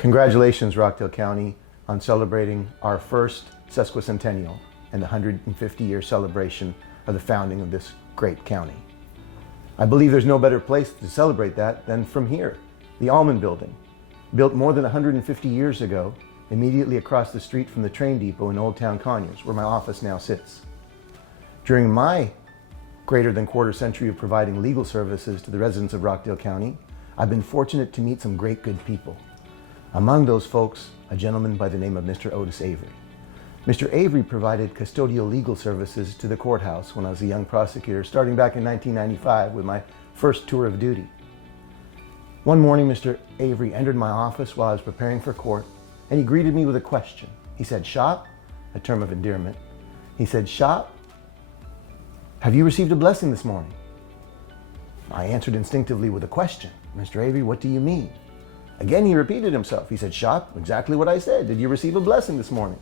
Congratulations, Rockdale County, on celebrating our first sesquicentennial and the 150-year celebration of the founding of this great county. I believe there's no better place to celebrate that than from here, the Almond Building, built more than 150 years ago, immediately across the street from the train depot in Old Town Conyers, where my office now sits. During my greater than quarter century of providing legal services to the residents of Rockdale County, I've been fortunate to meet some great good people. Among those folks, a gentleman by the name of Mr. Otis Avery. Mr. Avery provided custodial legal services to the courthouse when I was a young prosecutor, starting back in 1995 with my first tour of duty. One morning, Mr. Avery entered my office while I was preparing for court, and he greeted me with a question. He said, "Shop," a term of endearment. He said, "Shop, have you received a blessing this morning?" I answered instinctively with a question. "Mr. Avery, what do you mean?" Again, he repeated himself. He said, "Shop, exactly what I said. Did you receive a blessing this morning?"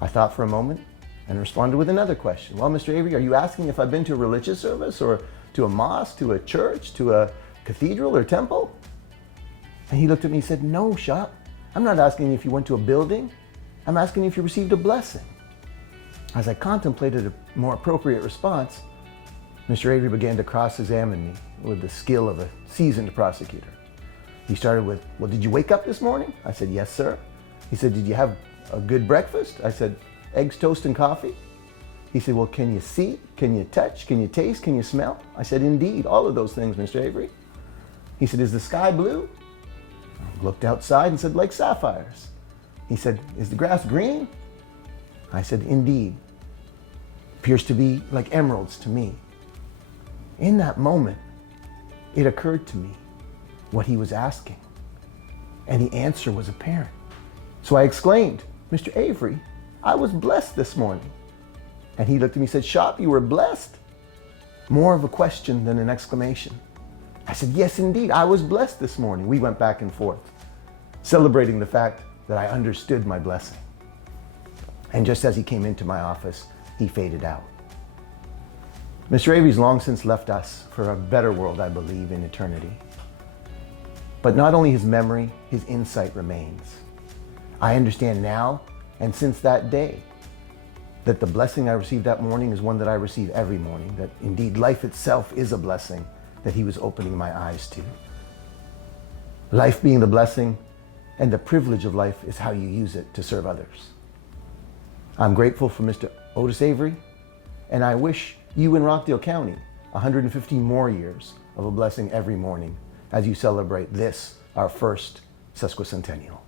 I thought for a moment and responded with another question. "Well, Mr. Avery, are you asking if I've been to a religious service or to a mosque, to a church, to a cathedral or temple?" And he looked at me and said, "No, Shop. I'm not asking if you went to a building. I'm asking if you received a blessing." As I contemplated a more appropriate response, Mr. Avery began to cross-examine me with the skill of a seasoned prosecutor. He started with, "Well, did you wake up this morning?" I said, "Yes, sir." He said, "Did you have a good breakfast?" I said, "Eggs, toast, and coffee." He said, "Well, can you see? Can you touch? Can you taste? Can you smell?" I said, "Indeed, all of those things, Mr. Avery." He said, "Is the sky blue?" I looked outside and said, "Like sapphires." He said, "Is the grass green?" I said, "Indeed. Appears to be like emeralds to me." In that moment, it occurred to me what he was asking, and the answer was apparent. So I exclaimed, "Mr. Avery, I was blessed this morning." And he looked at me and said, "Shop, you were blessed?" More of a question than an exclamation. I said, "Yes, indeed, I was blessed this morning." We went back and forth, celebrating the fact that I understood my blessing. And just as he came into my office, he faded out. Mr. Avery's long since left us for a better world, I believe, in eternity. But not only his memory, his insight remains. I understand now, and since that day, that the blessing I received that morning is one that I receive every morning, that indeed life itself is a blessing that he was opening my eyes to. Life being the blessing, and the privilege of life is how you use it to serve others. I'm grateful for Mr. Otis Avery, and I wish you in Rockdale County 150 more years of a blessing every morning as you celebrate this, our first sesquicentennial.